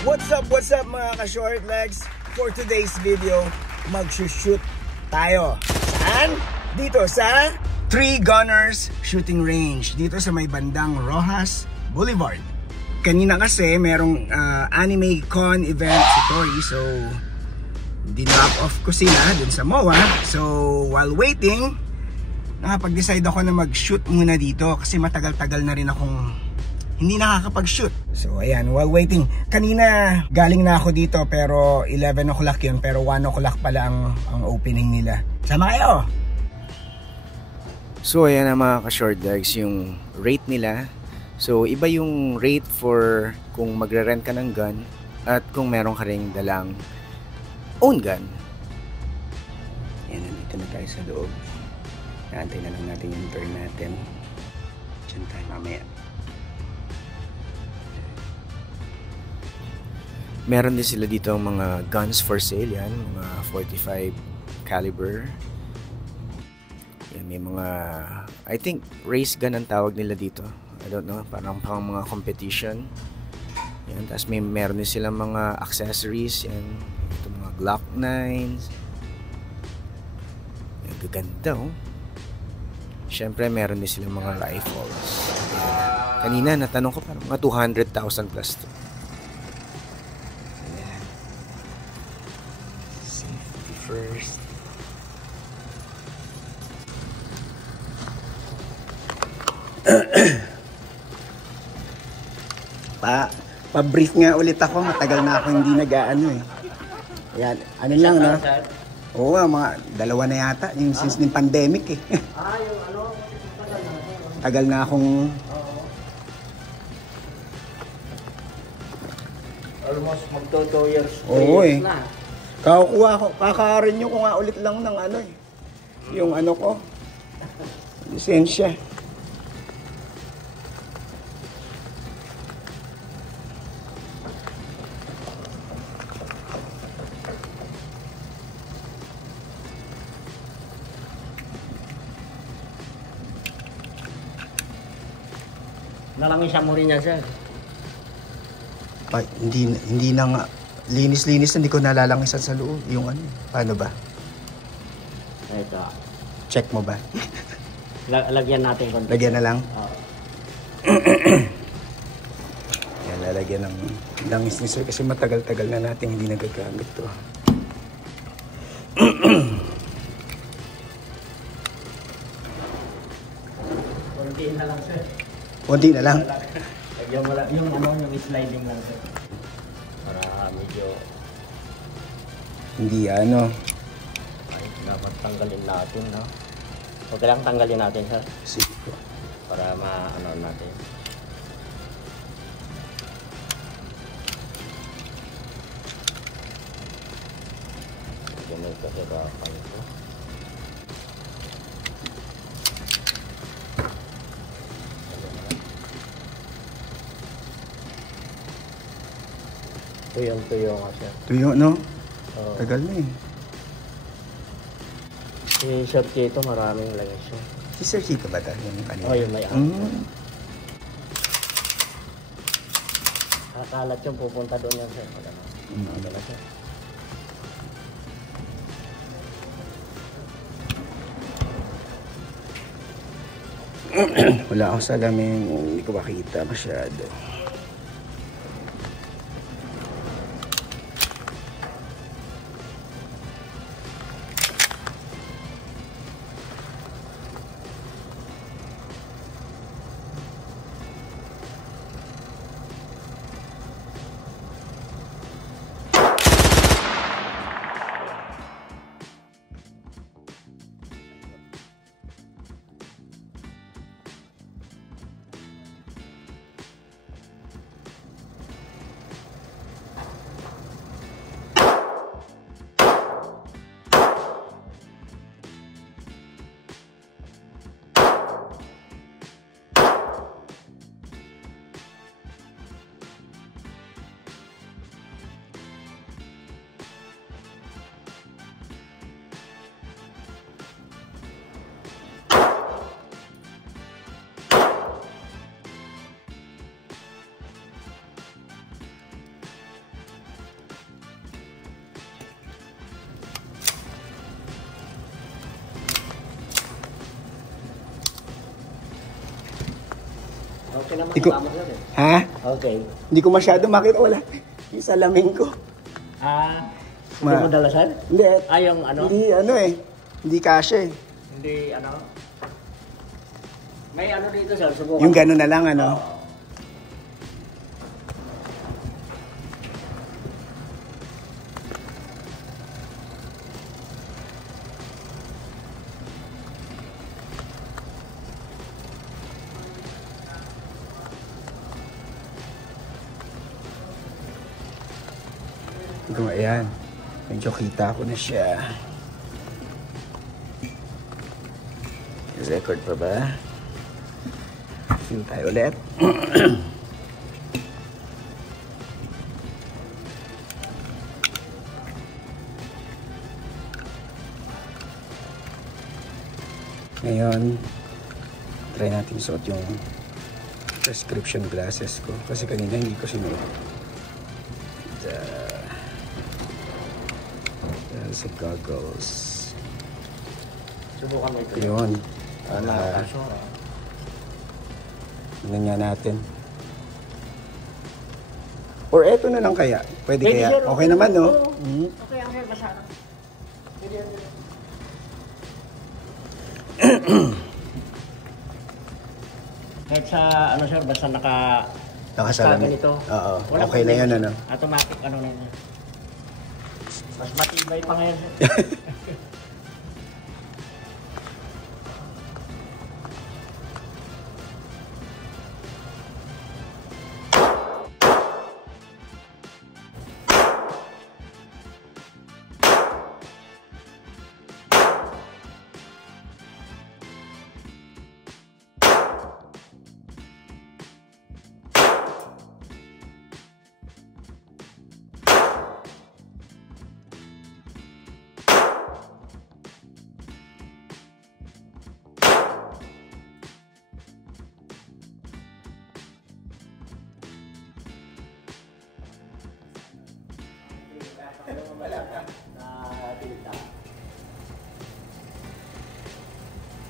What's up mga ka-short legs? For today's video, mag-shoot tayo. Saan? Dito sa Three Gunners Shooting Range. Dito sa may bandang Rojas Boulevard. Kanina kasi merong anime con event si Tori. So, dinrop off ko sila dun sa MOA. So, while waiting, nakapag-decide ako na mag-shoot muna dito. Kasi matagal-tagal na rin akong hindi nakakapag-shoot. So ayan, while waiting, kanina galing na ako dito pero 11 o'clock yun, pero 1 o'clock pala ang opening nila. Sama kayo! So ayan na mga ka-short legs, yung rate nila. So iba yung rate for kung magre-rent ka ng gun at kung meron ka ring dalang own gun. Yan, nandito na tayo sa loob. Naantay na lang natin yung turn natin. Diyan tayo mamaya. Meron din sila dito ang mga guns for sale, yan, mga 45 caliber. Yan, may mga, I think race gun ang tawag nila dito. I don't know, parang pang mga competition. Yan, tapos meron din silang mga accessories, yan, ito mga Glock 9s. Yan, gaganda oh. Siyempre meron din silang mga rifles. Yan. Kanina natanong ko parang mga 200,000 plus to. First. Pa-brief nga ulit ako, matagal na ako hindi nag-aano eh. Ayan, ano lang no? Oo, mga dalawa na yata, yung since ng pandemic eh. Tagal na akong almost magto 2 years. Oo eh. Kakuha ko, kaka-renew ko nga ulit lang ng ano eh. Yung ano ko, lisensya. Nalangisa mo rin yan, sir. Ay, hindi na nga. Linis-linis, hindi ko nalalangisan sa loob. Yung ano, paano ba? Ito. Check mo ba? Lagyan natin konti. Lagyan na lang? Oo. Yan, lalagyan ng langis ni sir kasi matagal-tagal na natin hindi nagagamit to. Konti na lang, sir. Konti na lang? Lagyan mo lang, yung sliding lang, sir. Para medyo Hindi ano. ay, dapat tanggalin natin, no? Okay lang tanggalin natin, sir. Sige po. Para ma-ano natin. Ganito kasi kapan ito. Tuyong-tuyo nga siya. Tuyo, no? Oo. Tagal na eh. Yung short dito maraming langis siya. Si Sir Chico ba tayo? Yung kanina? Oh, yung may Kakalat yung pupunta doon yan, sir. Ano na siya. Wala akong salamin. Hindi ko makita masyado. Okay naman Ikaw- ang tama sir eh. Ha? Okay. Hindi ko masyado makita. Wala. Yung salamin ko. Hindi mo dalasan? Hindi. Yung ano? Hindi ano eh. Hindi kasya eh. Hindi ano? May ano dito sir, subukan. Yung gano'n na lang ano. Ito, ayan. Medyo kita ko na siya. Record pa ba? Feel tayo ulit. Ngayon, try natin suot yung prescription glasses ko. Kasi kanina hindi ko sinuot. Sa goggles. Subukan mo ito. Yun. Kaso, Tingnan nga natin. Or eto na lang kaya. Pwede kaya. sir, Okay naman, no? Oo. Mhm. Okay, ang sir, masyado. Pwede yan, sir. Kahit sa ano sir, basta Nakasalamin. ganito. Oo. Walang Okay na problema, yun, sir. ano? Automatic ano na yun. Mas matibay pa ngayon sir.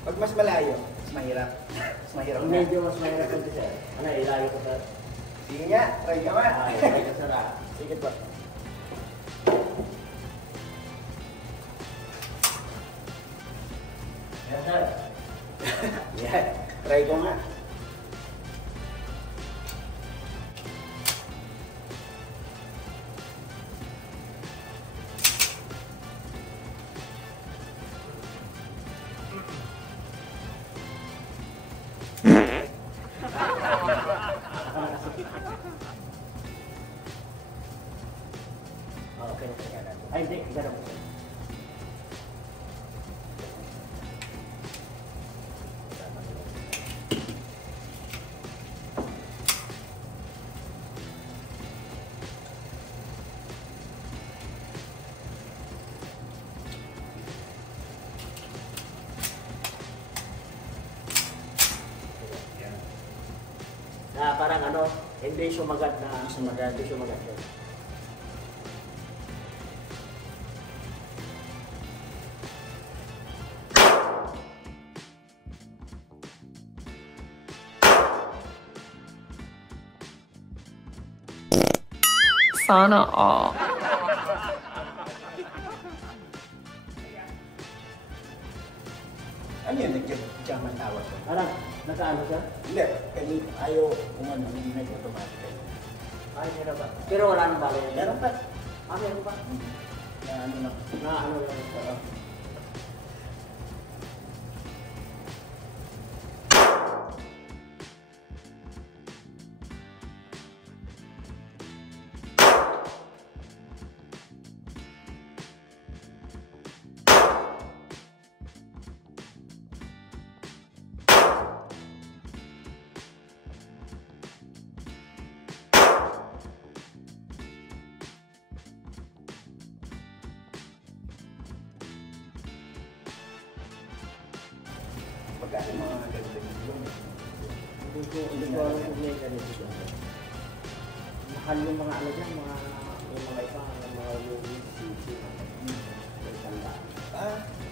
Pag mas malayo, mas mahirap. Mas mahirap na. Medyo mas mahirap ito sir. Ano, ilayo ko sir. Sige nga, try ka nga. Ilayo ko sir. Sige po. Yes sir. Yan, try ko nga. Okay. Ay, hindi. Ganun po sir. Na parang ano, hindi sumagat na sumagat, hindi sumagat sir. Sana all. Ano yun, nag-jam ang tawag ko? Ano? Nakaano sir? Hindi, kanina ayaw umano, hindi nag-automatic. Ay, meron ba? Pero wala nang balo yan. Meron pa. Meron pa? Na ano na. Na ano lang. Pagkali mga ganito yung Hindi ko alam kung may ganito siya. Mahal yung mga ano dyan, yung mga iba, yung mga UCC.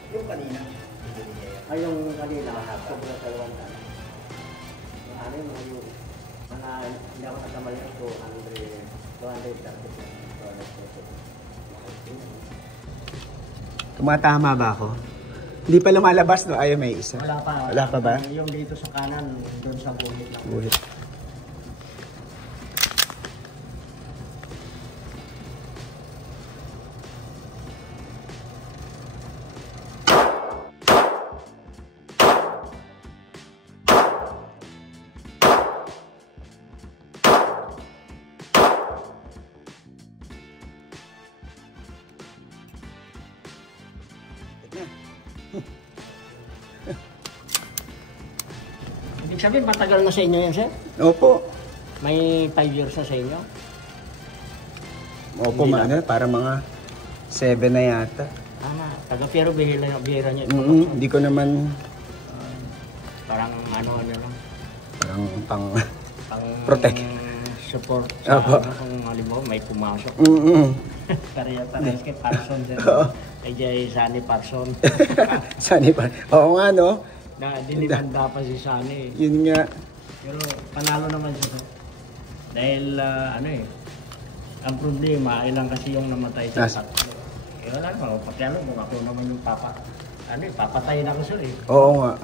yung kanina. Hindi niya yan. Ay, yung kanina, sobrang dalawang taon. Yung ano yung mga UCC. Hindi ako nagkamali ng 230. Tumatama ba ako? Hindi pa lumalabas, no? Ayaw, may isa. Wala pa. Wala pa ba? Yung dito sa kanan, doon sa guhit lang. Guhit. Ibig sabihin, matagal na sa inyo yan, sir? Opo. May 5 years na sa inyo? Opo, Hindi ano, para mga 7 na yata. Tama. Pero bihira niyo. Hindi ko naman, Parang ano lang. parang pang Protect. Support sa Opo. kung halimbawa may pumasok. Parehas kay Parson, sir. Oo. Kay Jay Sunny Parson. Sani pa. Oo nga, no? Na dinimanda pa si Sunny. Yun nga. Pero panalo naman siya, sir. Dahil ang problema, ilang kasi yung namatay sa tatlo. Wala naman, pakialo mo ako naman yung papatayin ako, sir eh. Oo nga.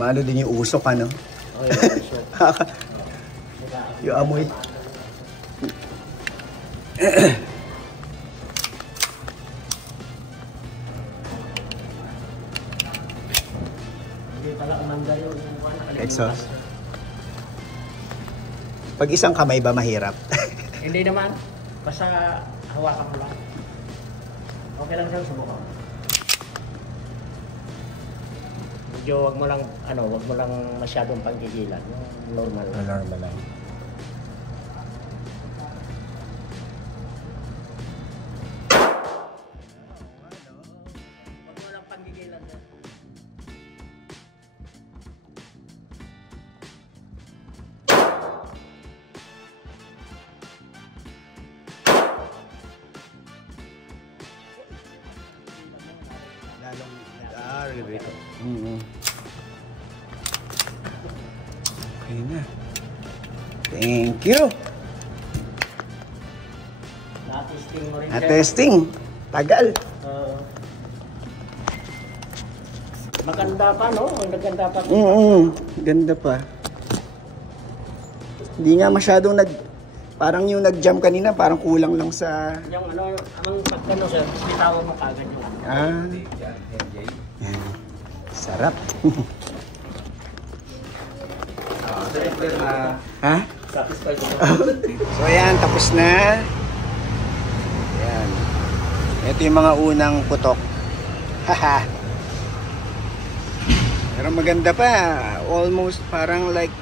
Maano din yung usok, ano? Okay, so, Yung amoy. hindi pala kumanda yung Exhaust. Pag isang kamay ba mahirap? Hindi naman. Basta hawakan mo lang. Okay lang sir, subukan. Medyo wag mo lang masyadong paggigilan. Yung normal lang. Normal lang. Wag mo lang paggigilan sir. Rebecca. Okay na. Thank you. Na-testing mo rin sir. Na-testing. Tagal. Maganda pa no? Maganda pa. Ganda pa. Hindi nga masyadong parang yung nag-jam kanina, parang kulang lang sa... Yung ang pagkano sir, bitawan mo kagad yung Yan. Sarap. Ha? Satisfied mo. So ayan, tapos na. Ayan. Ito yung mga unang putok. Haha. Pero maganda pa. Almost parang like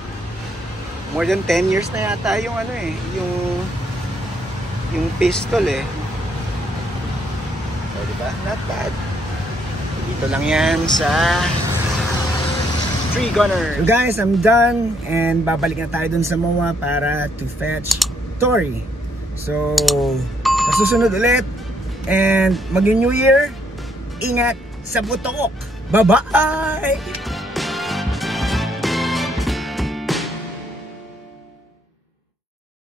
more than 10 years na yata yung yung pistol eh. So, diba? Not bad. Dito lang yan sa 3 Gunner. So guys, I'm done and babalik na tayo dun sa MOA para to fetch Tori. So, susunod ulit and mag-New Year. Ingat sa butok. Bye-bye!